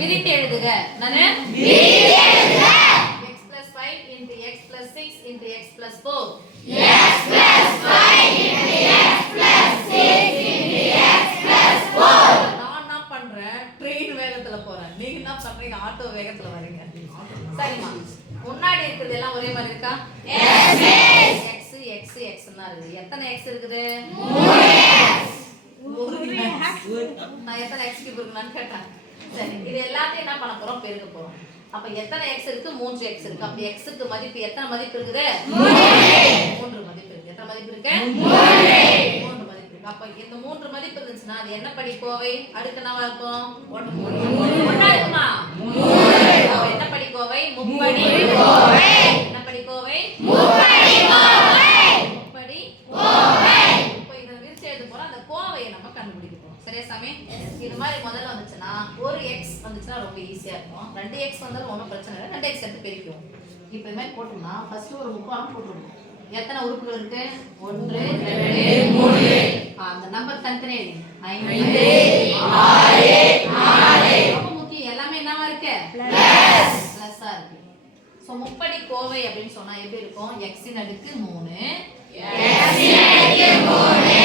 விரித்து எழுதுக. நானு x plus 5 into x plus 6 into x plus 4. x plus 5 into x plus 6 into x plus 4. நான் என்ன பண்றேன்? ட்ரெயின் வேகத்துல போறேன். நீங்க என்ன பண்றீங்க? ஆட்டோ வேகத்துல வரீங்க. சரிமா. முன்னாடி இருக்குது எல்லாம் ஒரே மாதிரி இருக்கா? x x x னா இருக்கு. எத்தனை x இருக்குது? 3x. நான் எத்தனை x கியூப் இருக்குன்னு கேட்டேன். சரி, இது எல்லாத்தையும் என்ன பண்ண போறோம்? பெருக்க போறோம். அப்ப எத்தனை x இருக்கு? 3x இருக்கு. அப்ப x க்கு மதிப்பு எத்தனை மதிப்பு இருக்குது? 3 மதிப்பு இருக்கு. எத்தனை மதிப்பு இருக்கு? 3 மதிப்பு இருக்கு. அப்ப இந்த 3 மதிப்பு இருந்துச்சுன்னா அது என்ன படி கோவை? அடுத்து என்னவா இருக்கும்? 1 இருக்குமா? அப்ப என்ன படி கோவை? முப்படி கோவை. என்ன படி கோவை? முப்படி கோவை. முப்படி கோவை. இப்போ இத விரிச்சு எழுத போறோம். அந்த கோவையை நம்ம கண்டுபிடிக்க போறோம். சரியா சாமி? இது மாதிரி முதல்ல வந்துச்சுன்னா ஒரு x வந்துச்சுன்னா ரொம்ப ஈஸியா இருக்கும். 2x வந்தாலும் ஒன்றும் பிரச்சனை இல்லை. 2x எடுத்து பெருக்குவோம். இப்போ இது மாதிரி போட்டோம்னா ஃபர்ஸ்ட் ஒரு முக்கோணம் போட்டுருவோம். எத்தனை உறுப்புகள் இருக்கு? 1 2 3. அந்த நம்பர் தனித்தனியா எழுதுங்க. 5 6 4. ரொம்ப முக்கியம். எல்லாமே என்னவா இருக்கு? பிளஸ்ஸா இருக்கு. சோ முப்படி கோவை அப்படினு சொன்னா எப்படி இருக்கும்? x இன் அடுக்கு 3 x இன் அடுக்கு 3.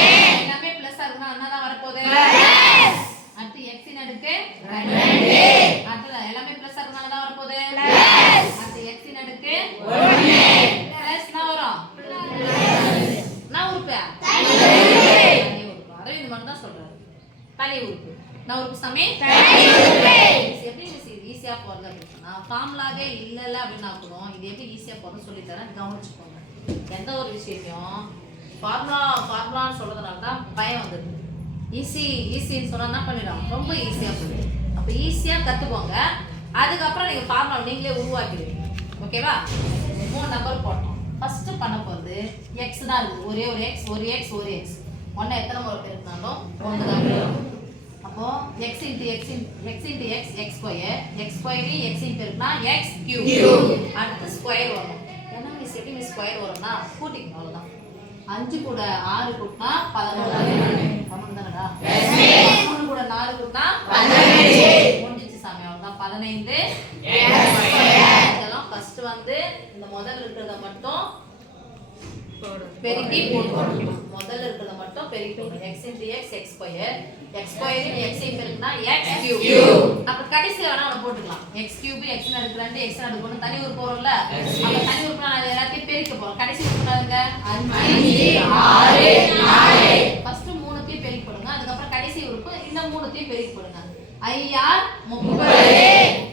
எல்லாமே பிளஸ்ஸா இருக்குனா என்னதான் வர போகுது? பிளஸ். அடுத்து x இன் அடுக்கு 2. அடுத்து எல்லாமே பிளஸ்ஸா இருக்குனா என்னதான் வர போகுது? பிளஸ். அடுத்து x இன் அடுக்கு 1. பிளஸ் என்ன வரும்? நான் உறுப்பு தனி உறுப்பு. அரவிந்த் மட்டும் தான் சொல்றாரு தனி உறுப்பு. நான் உறுப்பு சாமி தனி உறுப்பு. எப்படி ஈஸியா போறது அப்படின்னா ஃபார்முலாவே இல்லல அப்படினா கூட இது எப்படி ஈஸியா போறது சொல்லி தரேன். கவனிச்சுக்கோங்க. எந்த ஒரு விஷயத்தையும் ஃபார்முலான்னு சொல்றதுனால தான் பயம் வந்துருது. ஈஸின்னு சொன்னா என்ன பண்ணிடும்? ரொம்ப ஈஸியா போயிடும். அப்ப ஈஸியா கத்துக்கோங்க. அதுக்கப்புறம் நீங்க ஃபார்முலா நீங்களே உருவாக்கிடுவீங்க. ஓகேவா? 3 நம்பர் போட்டோம். ஃபர்ஸ்ட் பண்ண போறது x தான் இருக்கு. ஒரே ஒரு x ஒரு x ஒரு x. ஒண்ணு எத்தனை முறை பெருக்கினாலும் 1 தான் வரும். அப்போ x into x x square x square x பெருக்கினா x கியூப். அடுத்து ஸ்கொயர் வரும். என்ன மிஸ் எப்படி ஸ்கொயர் வரும்னா கூட்டிக்கணும் அவ்வளவுதான். 5 கூட 6 கூட்டினா 11. 11 தானடா? 3 கூட 4 கூட்டினா 15. முடிஞ்சிச்சு சாமி அவ்வளவுதான். 15 x ஸ்கொயர். இதெல்லாம் ஃபர்ஸ்ட் வந்து இந்த முதல்ல இருக்கிறத மட்டும் பெருக்கி போடுவோம். முதல்ல இருக்கிறத மட்டும் பெருக்கி போடுவோம். x into x x square x square x பெருக்கினா x கியூப். அப்ப கடைசில வேணா நம்ம போட்டுக்கலாம். x கியூப் x ன் அடுக்கு 2 x ன் அடுக்கு 1 தனி உறுப்பு வரும்ல. அப்ப தனி உறுப்புனா நான் எல்லாத்தையும் பெருக்க போறோம். கடைசி உறுப்பு என்னங்க? 5 6 4. ஃபர்ஸ்ட் 3த்தையும் பெருக்கி போடுங்க. அதுக்கு அப்புறம் கடைசி உறுப்பு இந்த 3த்தையும் பெருக்கி போடுங்க. 5 30.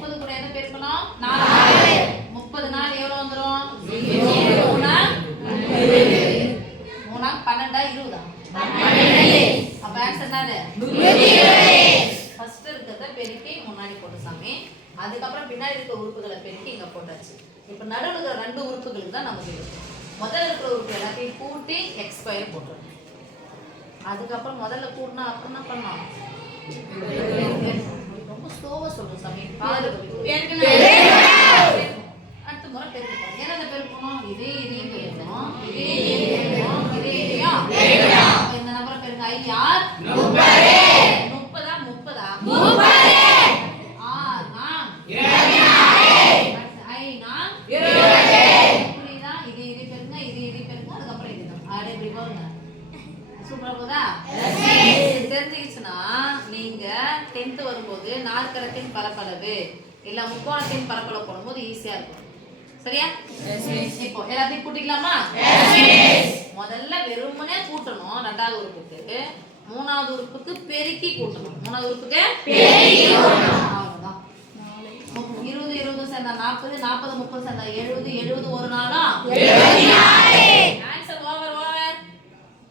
30 கூட எதை பெருக்கணும்? 4. 30 நாள் எவ்வளவு வந்துரும்? 3 12 20. அப்ப ஆன்சர் என்னது? 120. ஃபர்ஸ்ட் இருக்கிறத பெருக்கி முன்னாடி போட்டு சாமி. அதுக்கு அப்புறம் பின்னாடி இருக்க உறுப்புகளை பெருக்கி இங்க போட்டாச்சு. இப்போ நடுவுல இருக்கிற 2 உறுப்புகளுக்கு தான் நமக்கு இருக்கு. முதல்ல இருக்கிற உறுப்பு எல்லாத்தையும் கூட்டி x ஸ்கொயர் போட்டுறோம். அதுக்கு அப்புறம் முதல்ல கூட்டினா அப்புறம் என்ன பண்ணலாம்? ரொம்ப ஸ்லோவா சொல்றேன் சாமி. அடுத்த முறை பெருக்கணும். என்னென்ன பெருக்கணும்? இதையும் பெருக்கணும். இதையும் இந்த நம்பரை பெருங்க. 5 6 30. 30 புரியுதா? இது பெருங்க. அதுக்கப்புறம் இதுதான். ஆடு எப்படி போருங்க. சூப்பரா போதா? தெரிஞ்சுக்கிச்சுன்னா நீங்க 10th வரும்போது நாற்கரத்தின் பரப்பளவு இல்ல முக்கோணத்தின் பரப்பளவு போடும்போது ஈஸியா இருக்கும். சரியா? இப்போ எல்லாத்தையும் கூட்டிக்கலாமா? முதல்ல வெறுமனே கூட்டணும். 2வது உறுப்புக்கு 3வது உறுப்புக்கு பெருக்கி கூட்டணும். 3வது உறுப்புக்கு பெருக்கி கூட்டணும். அவ்வளவுதான். 20 20 சேர்ந்தா 40 40 30 சேர்ந்தா 70 70 ஒரு நாளா 74.